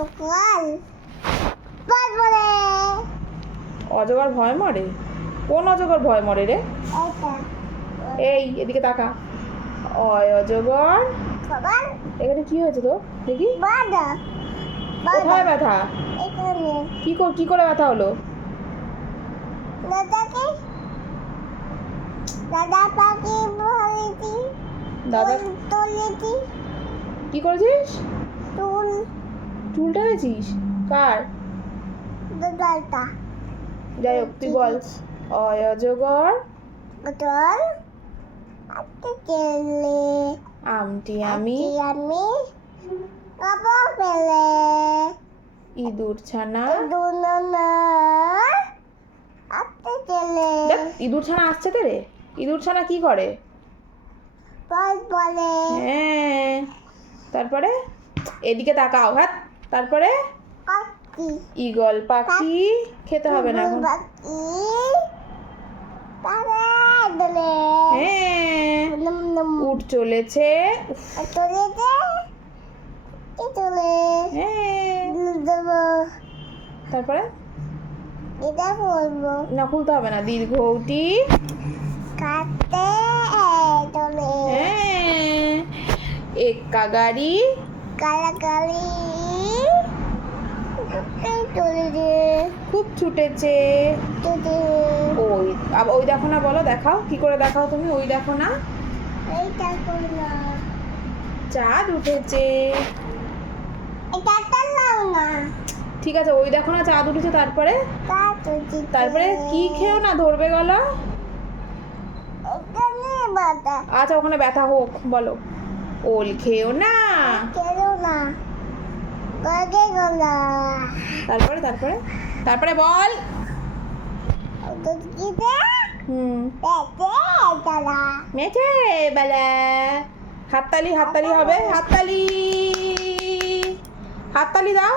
অজগর ভয় মরে। অজগর ভয় মরে? কোন অজগর ভয় মরে রে? এটা এই এদিকে তাকা। অজগর খবর এখানে কি হয়েছে তো দেখি? বাদা কোথায় ব্যথা? এখানে কি করে ব্যথা হলো? দাদাকে দাদা পাখি বলেছি দাদা তুলেছি কি করেছিস? তুল চুল টেনেছিস? কার? দাদাটা যাই হোক তুই বল। অজগর তোর আতে চলে আমটি আমি আমি বাবা পেলে ইঁদুর ছানা। দুনা আতে চলে দেখ ইঁদুর ছানা আসছে তো রে। ইঁদুর ছানা কি করে? বল বলে হ্যাঁ তারপরে এদিকে তাকাও। হ্যাঁ তারপরে কাকি ঈগল পাখি। খেতে হবে না এখন। বাকি পারে দলে হ্যাঁ নম নম উঠ চলেছে। উফ, চলে দে কি চলে হ্যাঁ দেবো তারপরে এটা বলবো না খুলতে হবে না। দীর্ঘ উটি। কাটতে চলে হ্যাঁ এক্কা গাড়ি। কালাকালি চলে দে খুব ছুটেছে। চলে ওই আবার ওই দেখো না বলো। দেখাও কি করে দেখাও তুমি। ওই দেখো না এইটা করলো চাঁদ উঠেছে। এটা তালাও না ঠিক আছে ওই দেখো না চাঁদ উঠেছে। তারপরে তারপরে কি খেও না ধরবে গলা। এখানে বাতা আচ্ছা ওখানে ব্যথা হোক বলো। ওল খেও না। কেন না কাকে গলা তারপরে তারপরে তারপরে বল। কিতে হুম পেতে তালা মেছে বেলা। হাততালি হাততালি হবে। হাততালি হাততালি দাও।